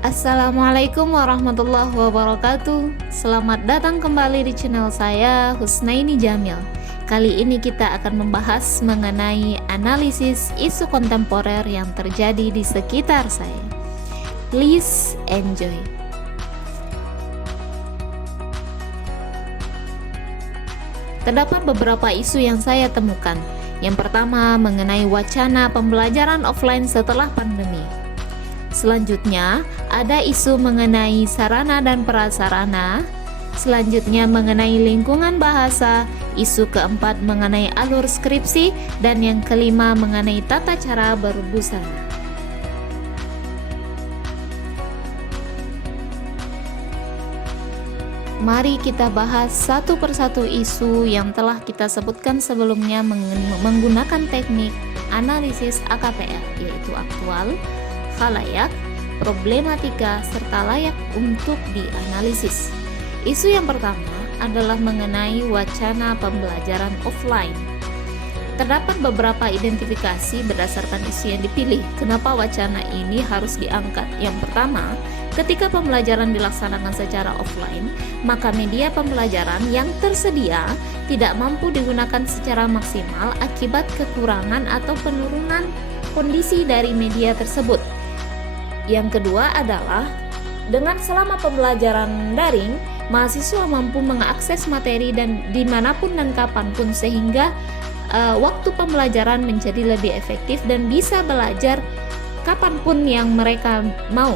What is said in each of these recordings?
Assalamualaikum warahmatullahi wabarakatuh. Selamat datang kembali di channel saya, Husnaini Jamil. Kali ini kita akan membahas mengenai analisis isu kontemporer yang terjadi di sekitar saya. Please enjoy. Terdapat beberapa isu yang saya temukan. Yang pertama mengenai wacana pembelajaran offline setelah pandemi. Selanjutnya, ada isu mengenai sarana dan prasarana. Selanjutnya mengenai lingkungan bahasa. Isu keempat mengenai alur skripsi. Dan yang kelima mengenai tata cara berbusana. Mari kita bahas satu persatu isu yang telah kita sebutkan sebelumnya menggunakan teknik analisis AKPR, yaitu aktual, khalayak, problematika, serta layak untuk dianalisis. Isu yang pertama adalah mengenai wacana pembelajaran offline. Terdapat beberapa identifikasi berdasarkan isu yang dipilih. Kenapa wacana ini harus diangkat? Yang pertama, ketika pembelajaran dilaksanakan secara offline, maka media pembelajaran yang tersedia tidak mampu digunakan secara maksimal akibat kekurangan atau penurunan kondisi dari media tersebut. Yang kedua adalah dengan selama pembelajaran daring, mahasiswa mampu mengakses materi dan dimanapun dan kapanpun sehingga waktu pembelajaran menjadi lebih efektif dan bisa belajar kapanpun yang mereka mau.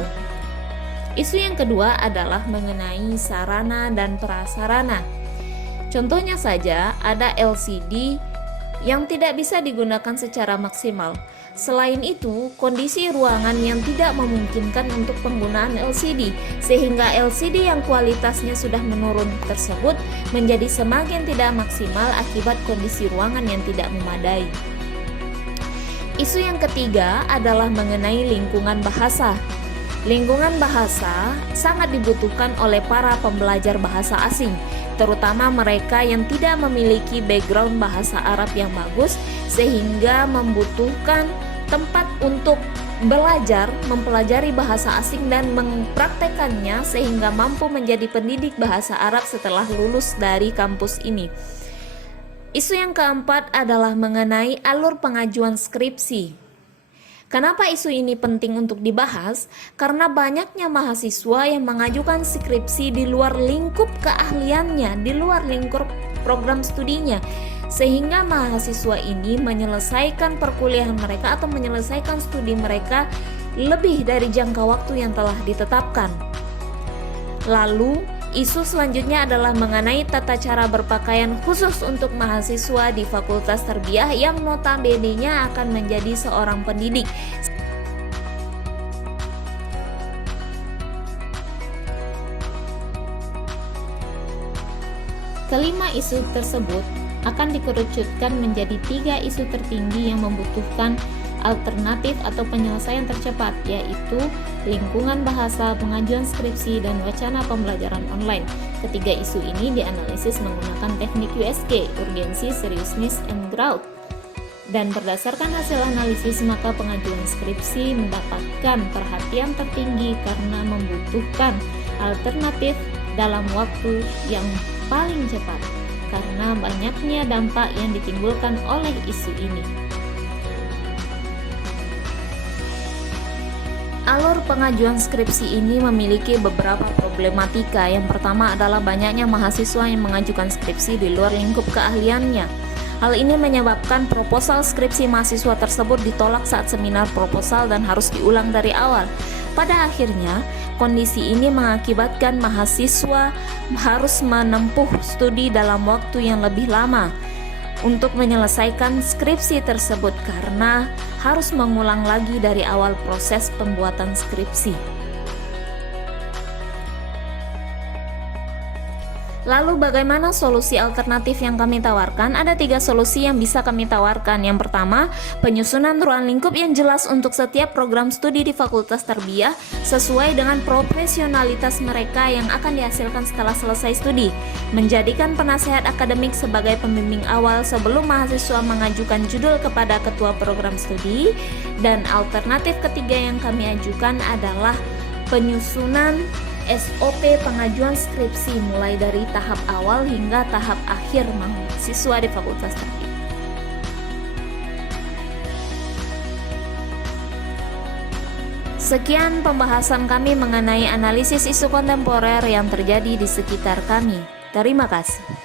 Isu yang kedua adalah mengenai sarana dan prasarana. Contohnya saja ada LCD yang tidak bisa digunakan secara maksimal. Selain itu, kondisi ruangan yang tidak memungkinkan untuk penggunaan LCD, sehingga LCD yang kualitasnya sudah menurun tersebut menjadi semakin tidak maksimal akibat kondisi ruangan yang tidak memadai. Isu yang ketiga adalah mengenai lingkungan bahasa. Lingkungan bahasa sangat dibutuhkan oleh para pembelajar bahasa asing, terutama mereka yang tidak memiliki background bahasa Arab yang bagus, sehingga membutuhkan tempat untuk belajar, mempelajari bahasa asing dan mempraktekannya sehingga mampu menjadi pendidik bahasa Arab setelah lulus dari kampus ini. Isu yang keempat adalah mengenai alur pengajuan skripsi. Kenapa isu ini penting untuk dibahas? Karena banyaknya mahasiswa yang mengajukan skripsi di luar lingkup keahliannya, di luar lingkup program studinya, sehingga mahasiswa ini menyelesaikan perkuliahan mereka atau menyelesaikan studi mereka lebih dari jangka waktu yang telah ditetapkan. Lalu, isu selanjutnya adalah mengenai tata cara berpakaian khusus untuk mahasiswa di Fakultas Tarbiyah yang notabene-nya akan menjadi seorang pendidik. Kelima isu tersebut akan dikerucutkan menjadi 3 isu tertinggi yang membutuhkan alternatif atau penyelesaian tercepat, yaitu lingkungan bahasa, pengajuan skripsi, dan wacana pembelajaran online. Ketiga isu ini dianalisis menggunakan teknik USG, urgency, seriousness, and growth. Dan berdasarkan hasil analisis, maka pengajuan skripsi mendapatkan perhatian tertinggi karena membutuhkan alternatif dalam waktu yang paling cepat, karena banyaknya dampak yang ditimbulkan oleh isu ini. Alur pengajuan skripsi ini memiliki beberapa problematika. Yang pertama adalah banyaknya mahasiswa yang mengajukan skripsi di luar lingkup keahliannya. Hal ini menyebabkan proposal skripsi mahasiswa tersebut ditolak saat seminar proposal dan harus diulang dari awal. Pada akhirnya, kondisi ini mengakibatkan mahasiswa harus menempuh studi dalam waktu yang lebih lama untuk menyelesaikan skripsi tersebut karena harus mengulang lagi dari awal proses pembuatan skripsi. Lalu bagaimana solusi alternatif yang kami tawarkan? Ada 3 solusi yang bisa kami tawarkan. Yang pertama, penyusunan ruang lingkup yang jelas untuk setiap program studi di Fakultas Tarbiyah sesuai dengan profesionalitas mereka yang akan dihasilkan setelah selesai studi. Menjadikan penasehat akademik sebagai pembimbing awal sebelum mahasiswa mengajukan judul kepada ketua program studi. Dan alternatif ketiga yang kami ajukan adalah penyusunan SOP pengajuan skripsi mulai dari tahap awal hingga tahap akhir mahasiswa di Fakultas Teknik. Sekian pembahasan kami mengenai analisis isu kontemporer yang terjadi di sekitar kami. Terima kasih.